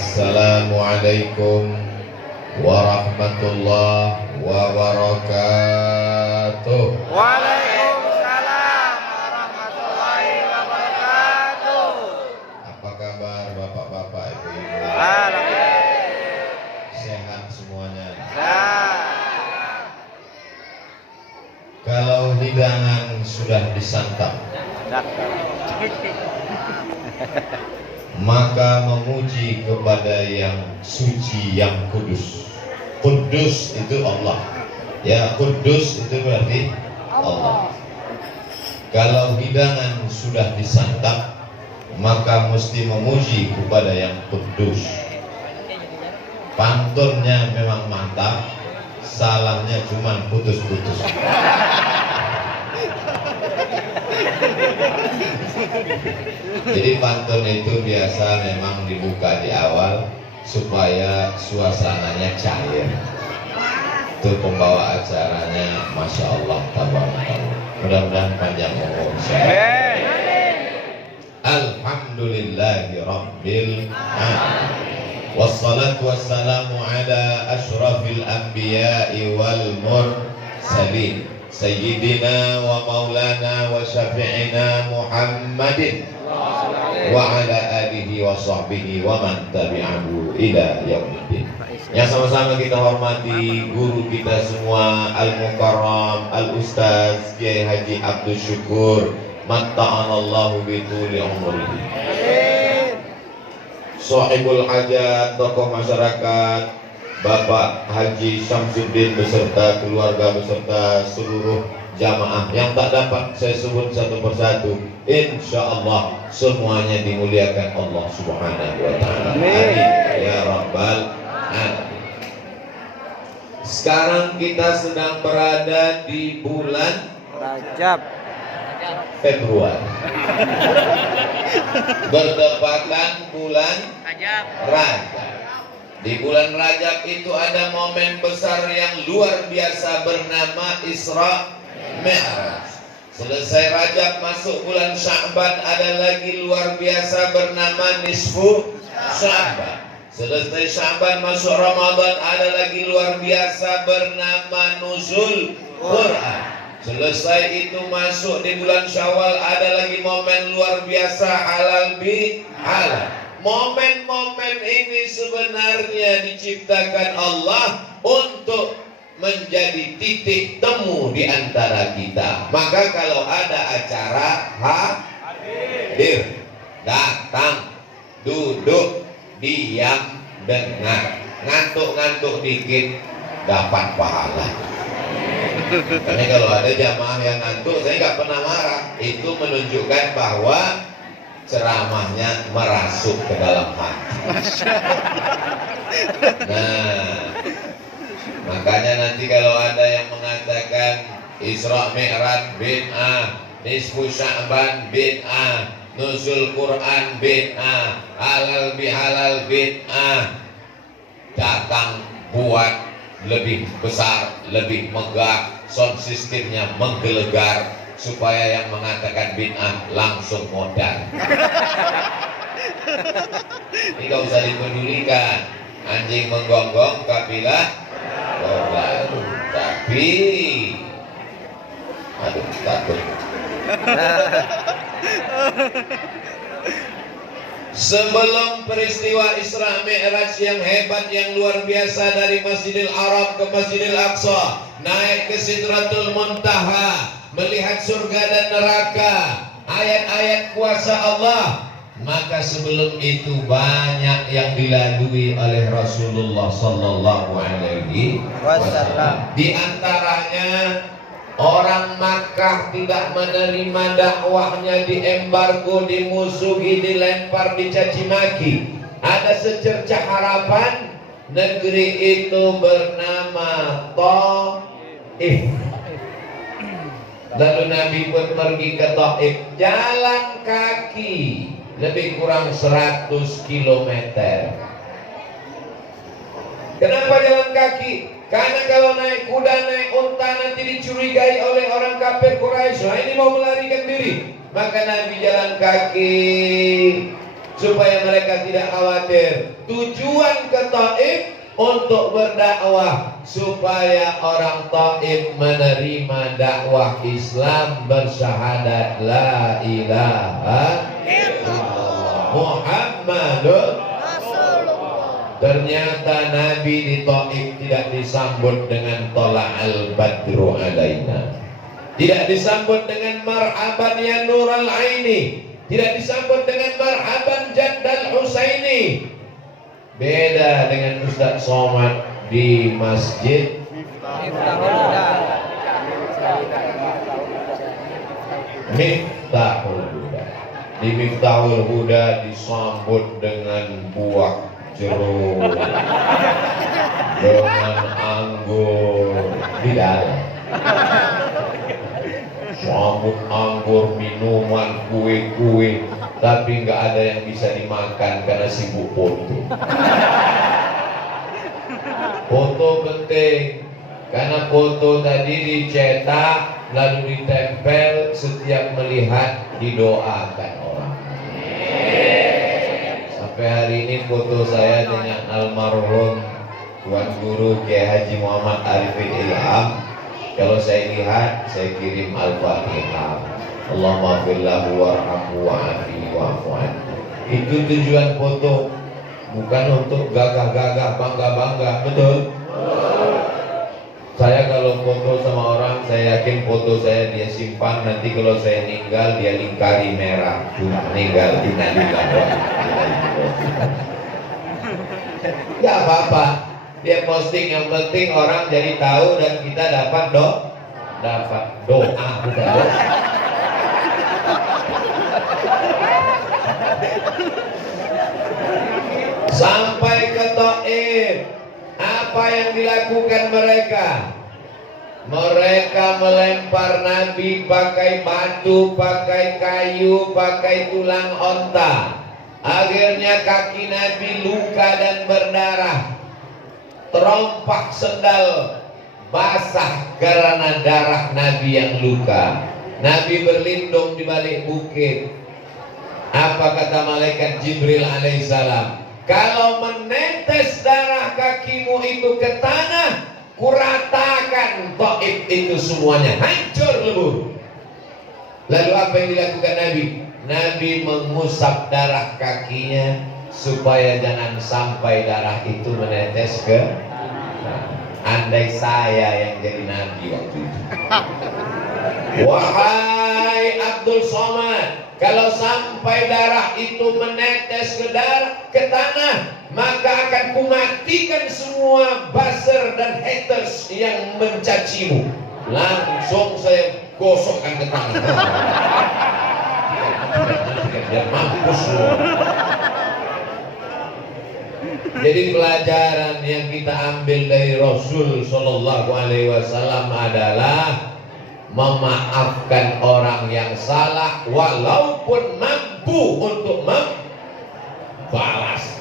Assalamualaikum warahmatullahi wabarakatuh. Waalaikumsalam warahmatullahi wabarakatuh. Apa kabar bapak-bapak, ibu-ibu? Alhamdulillah. Sehat semuanya. Kalau hidangan sudah disantap, maka memuji kepada yang suci, yang kudus. Kudus itu Allah. Ya, kudus itu berarti Allah. Kalau hidangan sudah disantap, maka mesti memuji kepada yang kudus. Pantunnya memang mantap, salahnya cuma putus-putus. Jadi pantun itu biasa memang dibuka di awal supaya suasananya cair. Itu pembawa acaranya, masya Allah, tabarakallah. Mudah-mudahan panjang umur. Alhamdulillahi Rabbil Alamin. Wassalatu wassalamu ala ashrafil anbiya'i wal mursalin Sayyidina wa maulana wa syafi'ina Muhammadin wa ala alihi wa sahbihi wa man tabi'ahu ila yaumiddin. Yang sama-sama kita hormati guru kita semua, Al-Mukarram, Al-Ustaz Kiai Haji Abdul Syukur, matta'anallahu bituli umrihi. Sahibul hajat, tokoh masyarakat, Bapak Haji Syamsuddin beserta keluarga beserta seluruh jamaah yang tak dapat saya sebut satu persatu, insya Allah semuanya dimuliakan Allah Subhanahu wa Ta'ala. Amin ya Rabbal Alamin. Sekarang kita sedang berada di bulan Rajab, Februari, berdepatan bulan Rajab. Di bulan Rajab itu ada momen besar yang luar biasa bernama Isra Mi'raj. Selesai Rajab masuk bulan Sya'ban, ada lagi luar biasa bernama Nisfu Sya'ban. Selesai Sya'ban masuk Ramadan, ada lagi luar biasa bernama Nuzul Quran. Selesai itu masuk di bulan Syawal, ada lagi momen luar biasa halal bi halal. Momen-momen ini sebenarnya diciptakan Allah untuk menjadi titik temu di antara kita. Maka kalau ada acara, hadir, datang, duduk, diam, dengar. Ngantuk-ngantuk dikit dapat pahala. Karena kalau ada jamaah yang ngantuk, saya nggak pernah marah. Itu menunjukkan bahwa ceramahnya merasuk ke dalam hati. Nah, makanya nanti kalau ada yang mengatakan Isra Mi'raj bid'ah, Nisfu Sya'ban bid'ah, Nuzul Quran bid'ah, halal bihalal bid'ah, datang buat lebih besar, lebih megah, sound systemnya menggelegar, supaya yang mengatakan bid'ah langsung modal. Ini gak usah dipedulikan. Anjing menggonggong, kapilah berlalu. Tapi aduh, takut. Sebelum peristiwa Isra Mi'raj yang hebat, yang luar biasa, dari Masjidil Haram ke Masjidil Aqsa, naik ke Sidratul Muntaha, melihat surga dan neraka, ayat-ayat kuasa Allah, maka sebelum itu banyak yang dilalui oleh Rasulullah Sallallahu Alaihi Wasallam. Di antaranya orang Makkah tidak menerima dakwahnya, diembargo, dimusuhi, dilempar, dicaci maki. Ada secercah harapan, negeri itu bernama Taif. Lalu Nabi pun pergi ke Taif, jalan kaki lebih kurang 100 km. Kenapa jalan kaki? Karena kalau naik kuda, naik unta nanti dicurigai oleh orang kafir Quraisy. Nah, ini mau melarikan diri. Maka Nabi jalan kaki supaya mereka tidak khawatir. Tujuan ke Taif untuk berdakwah supaya orang Taif menerima dakwah Islam, bersyahadat la ilaha illallah Muhammadur. Ternyata Nabi di Taif tidak disambut dengan tola'al badru alaina, tidak disambut dengan marhaban ya nural aini, tidak disambut dengan marhaban jaddal husaini. Beda dengan Ustaz Somad di masjid Miftahul Huda. Di Miftahul Huda disambut dengan buah jeruk, dengan anggur di dalam. Sambut anggur, minuman, kue-kue, tapi nggak ada yang bisa dimakan karena sibuk foto. Foto penting, karena foto tadi dicetak lalu ditempel, setiap melihat didoakan orang. Sampai hari ini foto saya dengan almarhum Tuan Guru Kiai Haji Muhammad Arifin Ilham, kalau saya lihat saya kirim Al-Fatihah. Allahumma firlahu warhamhu wa'afihi wa'fu anhu. Itu tujuan foto, bukan untuk gagah-gagah, bangga-bangga, betul? Saya kalau foto sama orang, saya yakin foto saya dia simpan, nanti kalau saya meninggal dia lingkari merah, meninggal innalillahi. Ya apa-apa, dia posting, yang penting orang jadi tahu dan kita dapat doa, bukan doa. Sampai ke Taif, apa yang dilakukan mereka? Mereka melempar Nabi pakai batu, pakai kayu, pakai tulang onta. Akhirnya kaki Nabi luka dan berdarah. Terompak sendal basah karena darah Nabi yang luka. Nabi berlindung di balik bukit. Apa kata malaikat Jibril alaihissalam? Kalau menetes darah kakimu itu ke tanah, kuratakan Taif itu semuanya, hancur lebur. Lalu apa yang dilakukan Nabi? Nabi mengusap darah kakinya supaya jangan sampai darah itu menetes ke. Andai saya yang jadi Nabi waktu itu. Wahai Abdul Somad, kalau sampai darah itu menetes ke tanah, maka akan kumatikan semua buzzer dan haters yang mencacimu. Langsung saya gosokkan ke tanah. Biar mampus semua. Jadi pelajaran yang kita ambil dari Rasul Shallallahu Alaihi Wasallam adalah memaafkan orang yang salah walaupun mampu untuk membalas.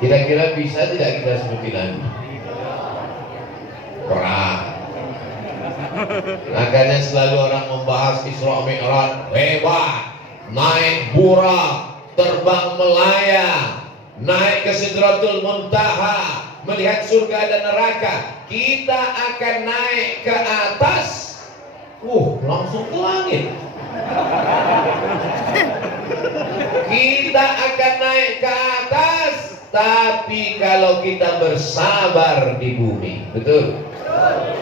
Kira-kira bisa tidak kita seperti Nabi? Perang. Makanya selalu orang membahas Isra Mi'raj, hebat, naik burak, terbang melayang, naik ke Sidratul Muntaha, melihat surga dan neraka. Kita akan naik ke atas, langsung ke langit. Kita akan naik ke atas, tapi kalau kita bersabar di bumi, betul?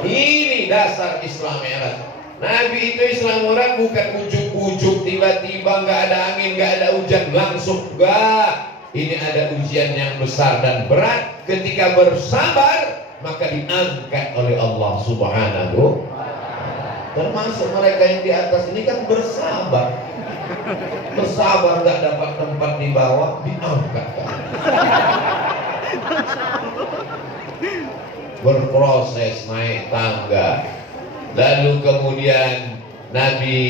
Ini dasar Islam Mi'raj. Nabi itu Islam Mi'raj bukan ujuk-ujuk tiba-tiba nggak ada angin, nggak ada hujan langsung, enggak. Ini ada ujian yang besar dan berat. Ketika bersabar, maka diangkat oleh Allah Subhanahu. Termasuk mereka yang di atas ini kan bersabar. Bersabar nggak dapat tempat di bawah, diangkat. Berproses naik tangga. Lalu kemudian Nabi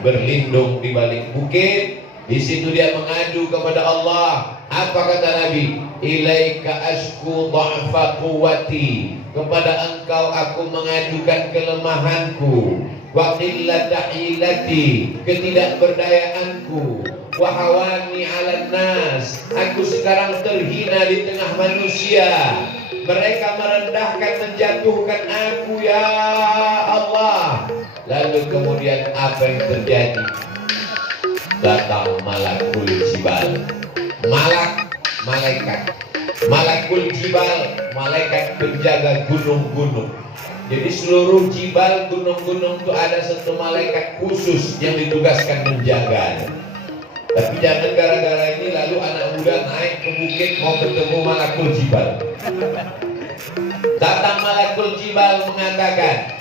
berlindung di balik bukit. Di situ dia mengadu kepada Allah. Apa kata Nabi? Ilaika ashku dha'fa quwwati. Kepada engkau aku mengadukan kelemahanku. Wa qillata hilati, ketidakberdayaanku. wa hawani 'alan nas. Aku sekarang terhina di tengah manusia. Mereka merendahkan, menjatuhkan aku, ya Allah. Lalu kemudian apa yang terjadi? Datang malakul jibal. Malakul jibal, malaikat penjaga gunung-gunung. Jadi seluruh jibal, gunung-gunung itu ada satu malaikat khusus yang ditugaskan menjaga. Tapi jangan gara-gara ini lalu anak muda naik ke bukit mau ketemu malakul jibal. Datang malakul jibal mengatakan,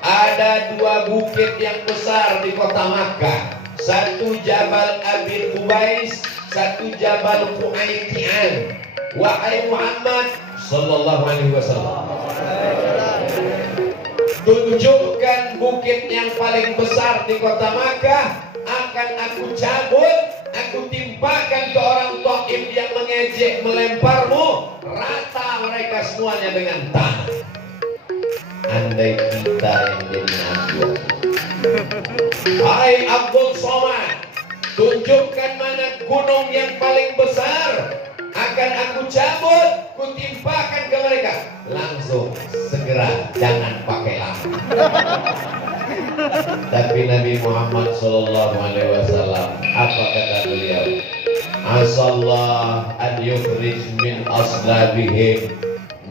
ada dua bukit yang besar di kota Makkah. Satu Jabal Abi Qubais, satu Jabal Qu'aitian. Wahai Muhammad sallallahu alaihi wasallam, tunjukkan bukit yang paling besar di kota Makkah, akan aku cabut, aku timpakan ke orang Taif yang mengejek, melemparmu, rata mereka semuanya dengan tanah. Andai kita yang jadi nabi. Hai Abdul Somad, tunjukkan mana gunung yang paling besar, akan aku cabut, kutimpakan ke mereka. Langsung, segera, jangan pakai lama. Tapi Nabi Muhammad sallallahu alaihi wasallam, apa kata beliau? Asallah an yukhrij min aslabihim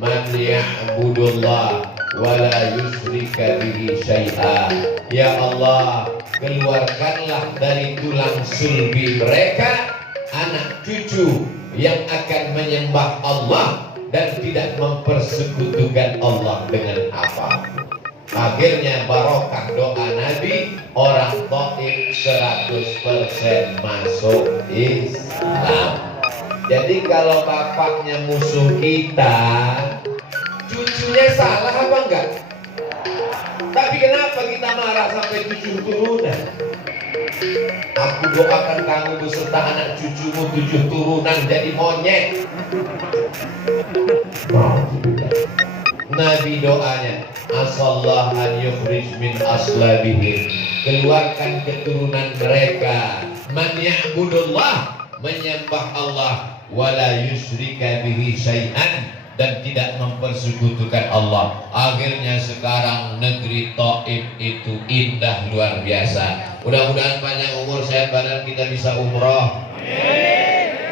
man ya'budullah wala yusyrika bihi syai'a. Ya Allah, keluarkanlah dari tulang sulbi mereka anak cucu yang akan menyembah Allah dan tidak mempersekutukan Allah dengan apapun. Akhirnya barokah doa Nabi, orang Taif 100% masuk Islam. Jadi kalau bapaknya musuh kita, cucunya salah apa enggak? Tapi kenapa kita marah sampai 7 turunan? Aku doakan kamu beserta anak cucumu 7 turunan jadi monyet. Nabi doanya, asallah an yukhrij min aslabihim, keluarkan keturunan mereka man ya'budullah, menyembah Allah, wala yusyrika bihi syai'an, dan tidak mempersekutukan Allah. Akhirnya sekarang negeri Taif itu indah luar biasa. Mudah-mudahan panjang umur, sehat badan, kita bisa umroh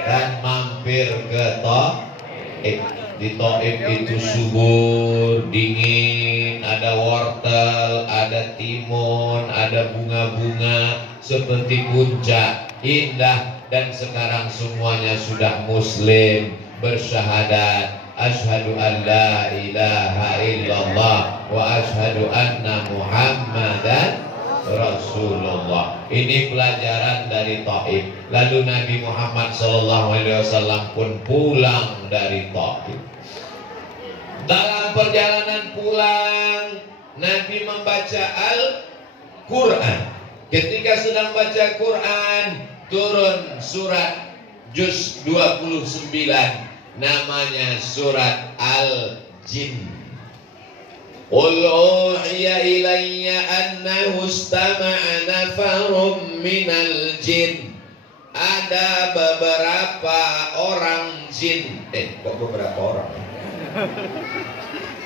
dan mampir ke Taif. Di Taif itu subur, dingin, ada wortel, ada timun, ada bunga-bunga seperti puncak, indah. Dan sekarang semuanya sudah muslim, bersyahadat, asyhadu an la ilaha illallah wa asyhadu anna muhammadan Rasulullah. Ini pelajaran dari Taif. Lalu Nabi Muhammad SAW pun pulang dari Taif. Dalam perjalanan pulang, Nabi membaca Al-Quran. Ketika sedang baca Quran, turun surat juz 29, namanya surat Al-Jin. Qul uhiya ilayya annahu istama'a nafarun minal jin. Ada beberapa orang jin. Kok beberapa orang?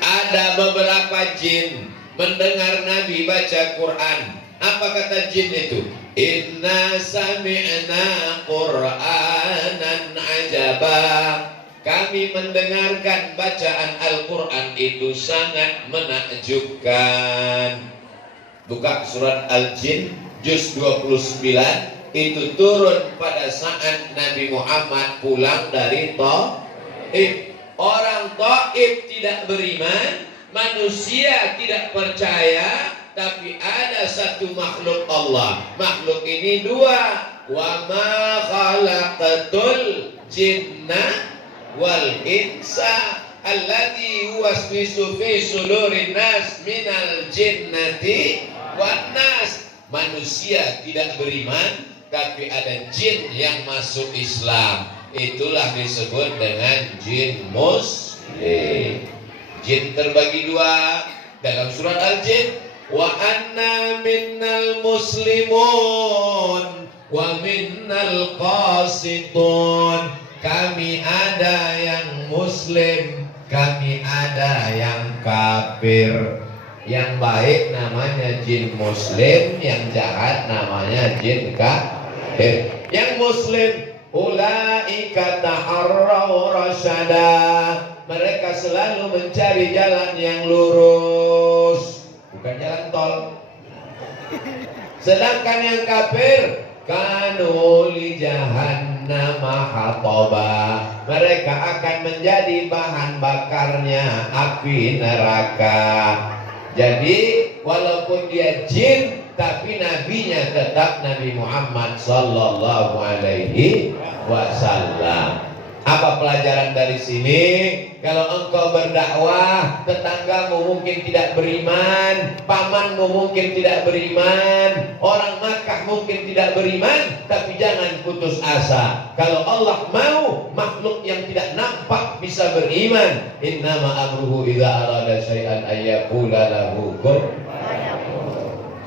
Ada beberapa jin mendengar Nabi baca Quran. Apa kata jin itu? Inna sami'na Qur'anan ajaba. Kami mendengarkan bacaan Al-Quran itu sangat menakjubkan. Buka surat Al-Jin juz 29, itu turun pada saat Nabi Muhammad pulang dari Taif. Orang Taif tidak beriman, manusia tidak percaya, tapi ada satu makhluk Allah. Makhluk ini dua. Wa ma khalaqatul jinna wal insa alladzi yuwaswisu fi sudurin nas minal jinnati wan nas. Manusia tidak beriman, tapi ada jin yang masuk Islam. Itulah disebut dengan jin muslim. Jin terbagi dua dalam surat Al-Jin. Wa anna minnal muslimun wa minnal qasitun. Kami ada yang muslim, kami ada yang kafir. Yang baik namanya jin muslim, yang jahat namanya jin kafir. Yang muslim, ulaika taharraw rasyada, mereka selalu mencari jalan yang lurus, bukan jalan tol. Sedangkan yang kafir, kanu li jahannam hataba, mereka akan menjadi bahan bakarnya api neraka. Jadi walaupun dia jin, tapi nabinya tetap Nabi Muhammad sallallahu alaihi wasallam. Apa pelajaran dari sini? Kalau engkau berdakwah, tetanggamu mungkin tidak beriman, pamanmu mungkin tidak beriman, orang Makkah mungkin tidak beriman, tapi jangan putus asa. Kalau Allah mau, makhluk yang tidak nampak bisa beriman. Innama amruhu idza arada syai'an ayyaqula lahu kun.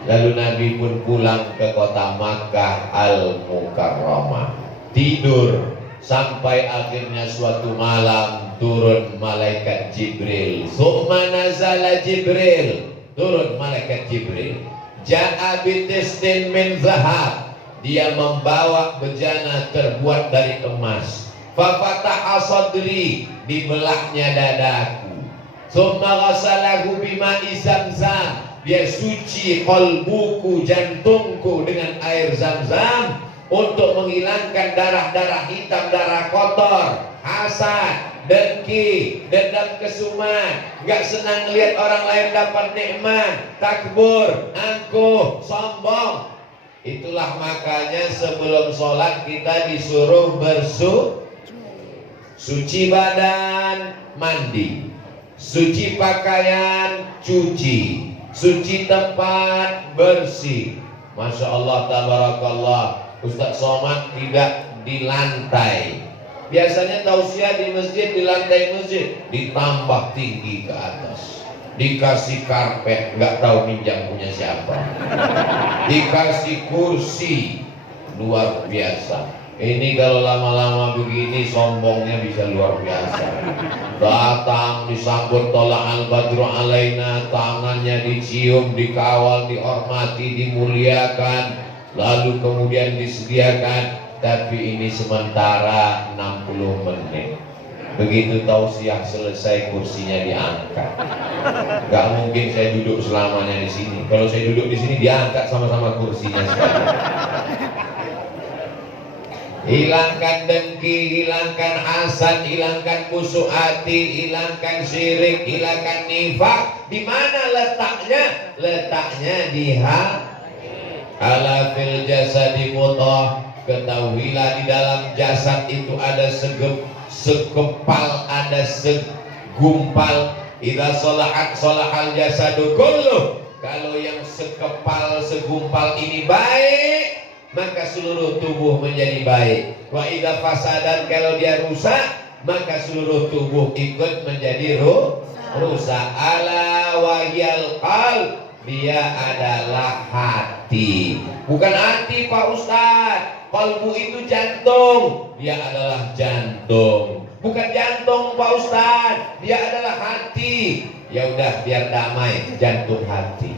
Lalu Nabi pun pulang ke kota Makkah Al-Mukarramah, tidur. Sampai akhirnya suatu malam turun malaikat Jibril. Summa nazala Jibril, turun malaikat Jibril. Ja'a bitistin min zahab, dia membawa bejana terbuat dari emas. Fafataha sadri, dibelahnya dadaku. Summa ghasalahu bima'i zamzam, dia suci qalbuku, jantungku dengan air zam-zam, untuk menghilangkan darah-darah hitam, darah kotor, hasad, dengki, dendam kesumat, gak senang lihat orang lain dapat nikmat, takbur, angkuh, sombong. Itulah makanya sebelum sholat kita disuruh suci badan, mandi, suci pakaian, cuci, suci tempat, bersih. Masya Allah, tabarakallah. Ustaz Somad tidak di lantai. Biasanya tausiah di masjid, di lantai masjid, ditambah tinggi ke atas, dikasih karpet, nggak tahu minjam punya siapa, dikasih kursi, luar biasa. Ini kalau lama-lama begini sombongnya bisa luar biasa. Datang disambut tolak al-badru alaina, tangannya dicium, dikawal, dihormati, dimuliakan. Lalu kemudian disediakan, tapi ini sementara 60 menit. Begitu tausiah selesai, kursinya diangkat. Gak mungkin saya duduk selamanya di sini. Kalau saya duduk di sini, diangkat sama-sama kursinya sekali. Hilangkan dengki, hilangkan hasad, hilangkan busuk hati, hilangkan syirik, hilangkan nifak. Di mana letaknya? Letaknya di hati. Ala fil jasadi mudghah, ketahuilah di dalam jasad itu ada sekepal, ada segumpal. Idza sholahat sholahal jasadu kulluh, kalau yang sekepal, segumpal ini baik, maka seluruh tubuh menjadi baik. Wa idza fasadan, kalau dia rusak, maka seluruh tubuh ikut menjadi rusak. Ala wahyal qalb, dia adalah hati. Bukan hati Pak Ustadz, kalbu itu jantung, dia adalah jantung. Bukan jantung Pak Ustadz, dia adalah hati. Ya udah, biar damai, jantung hati.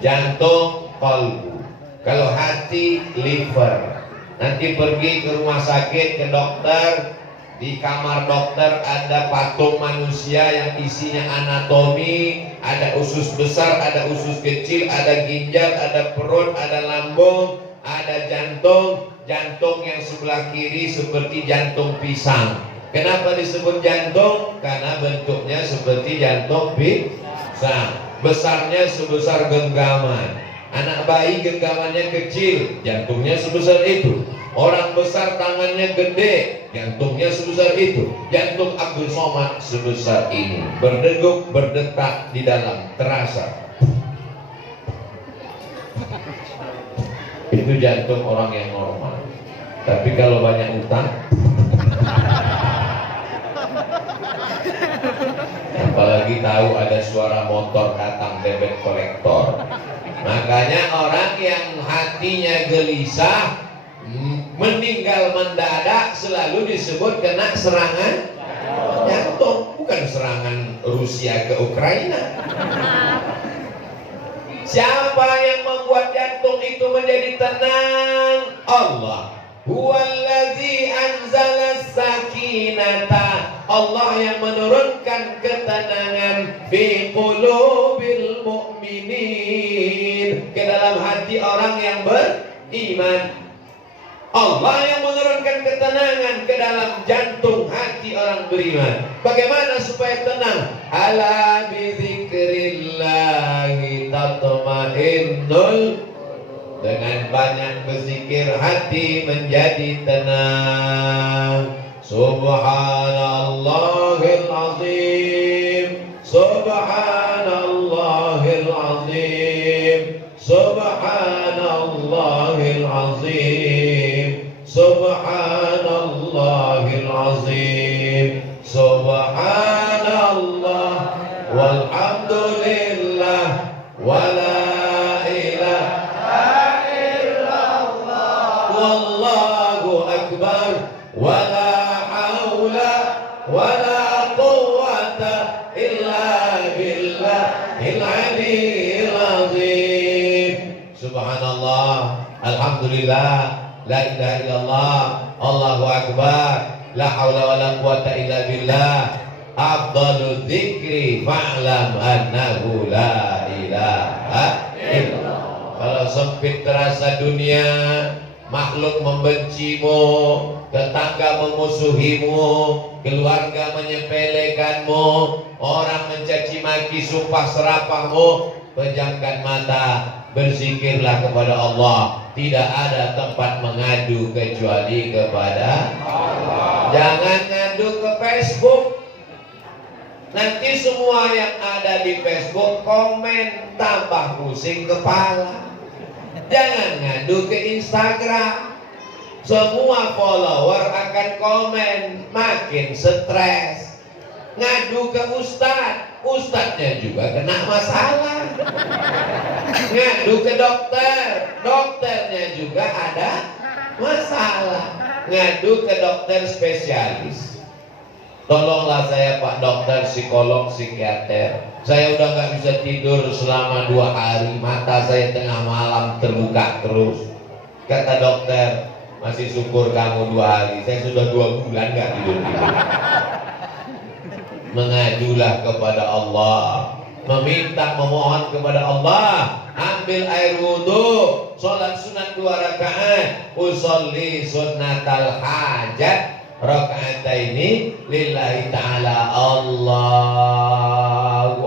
Jantung kalbu, kalau hati liver. Nanti pergi ke rumah sakit, ke dokter. Di kamar dokter ada patung manusia yang isinya anatomi, ada usus besar, ada usus kecil, ada ginjal, ada perut, ada lambung, ada jantung. Jantung yang sebelah kiri seperti jantung pisang. Kenapa disebut jantung? Karena bentuknya seperti jantung pisang. Besarnya sebesar genggaman. Anak bayi genggamannya kecil, jantungnya sebesar itu. Orang besar tangannya gede, jantungnya sebesar itu. Jantung Abdul Somad sebesar ini, berdegup, berdetak di dalam, terasa. Itu jantung orang yang normal. Tapi kalau banyak utang, apalagi tahu ada suara motor datang, debit kolektor, Makanya orang yang hatinya gelisah, meninggal mendadak selalu disebut kena serangan jantung, bukan serangan Rusia ke Ukraina. Siapa yang membuat jantung itu menjadi tenang? Allah. Huwallazi anzala sakinata. Allah yang menurunkan ketenangan fi qulubil mu'minin, ke dalam hati orang yang beriman. Allah yang menurunkan ketenangan ke dalam jantung hati orang beriman. Bagaimana supaya tenang? Ala bizikrillahi tatma'innul. Dengan banyak berzikir hati menjadi tenang. Subhanallahil azim, subhanallahil azim, subhanallahil azim, subhanallahil azim, subhanallah walhamdulillah wala ilaha illallah wallahu akbar wala haula wala quwwata illa billahil aliyyil azim. Subhanallah, alhamdulillah, la ilaha illallah, Allahu akbar, la haula wala quwwata illa billah. Afdalu dzikri fa'lam annahu la ilaha illallah. Kalau sempit terasa dunia, makhluk membencimu, tetangga memusuhimu, keluarga menyepelekanmu, orang mencaci maki, sumpah serapahmu, pejamkan mata, berzikirlah kepada Allah. Tidak ada tempat mengadu kecuali kepada Allah. Jangan ngadu ke Facebook. Nanti semua yang ada di Facebook komen, tambah pusing kepala. Jangan ngadu ke Instagram. Semua follower akan komen, makin stres. Ngadu ke ustadz, ustadznya juga kena masalah. Ngadu ke dokter, dokternya juga ada masalah. Ngadu ke dokter spesialis. Tolonglah saya Pak Dokter, psikolog, psikiater. Saya udah nggak bisa tidur selama 2 hari. Mata saya tengah malam terbuka terus. Kata dokter, masih syukur kamu 2 hari. Saya sudah 2 bulan nggak tidur. Mengadulah kepada Allah, meminta, memohon kepada Allah. Ambil air wudhu, sholat sunat 2 rakaat, usolli sunnatal hajat rakaataini lillahi ta'ala. Allahu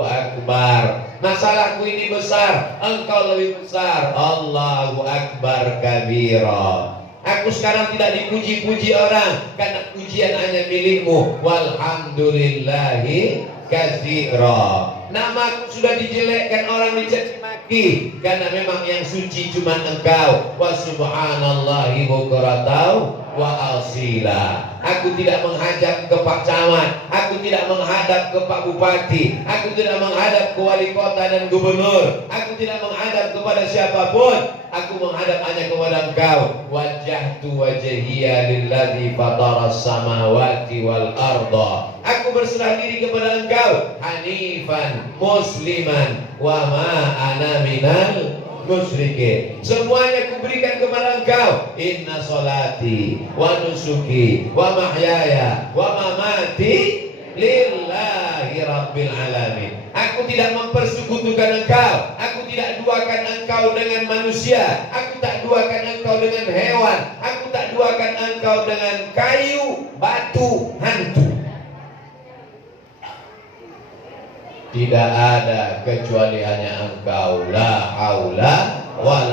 akbar. Masalahku ini besar, engkau lebih besar. Allahu akbar kabira. Aku sekarang tidak dipuji-puji orang, karena pujian hanya milikmu. Walhamdulillahi katsira. Namaku sudah dijelekkan orang, dicaci maki, karena memang yang suci cuma engkau. Wa subhanallahi bukratan wa asila. Aku tidak menghadap ke Pak Camat, aku tidak menghadap ke Pak Bupati, aku tidak menghadap ke wali kota dan gubernur, aku tidak menghadap kepada siapapun. Aku menghadap hanya kepada engkau. Wajjahtu wajhiya lilladzi fataras samawati wal arda. Aku berserah diri kepada engkau, hanifan musliman wa ma ana minal musyrikin. Semuanya kuberikan kepada engkau. Inna salati wa nusuki wa mahyaya wa mamati lillahi rabbil alamin. Aku tidak mempersekutukan engkau. Aku tidak duakan engkau dengan manusia. Aku tak duakan engkau dengan hewan. Aku tak duakan engkau dengan kayu, batu, hantu. Tidak ada kecuali hanya engkau. La haula wala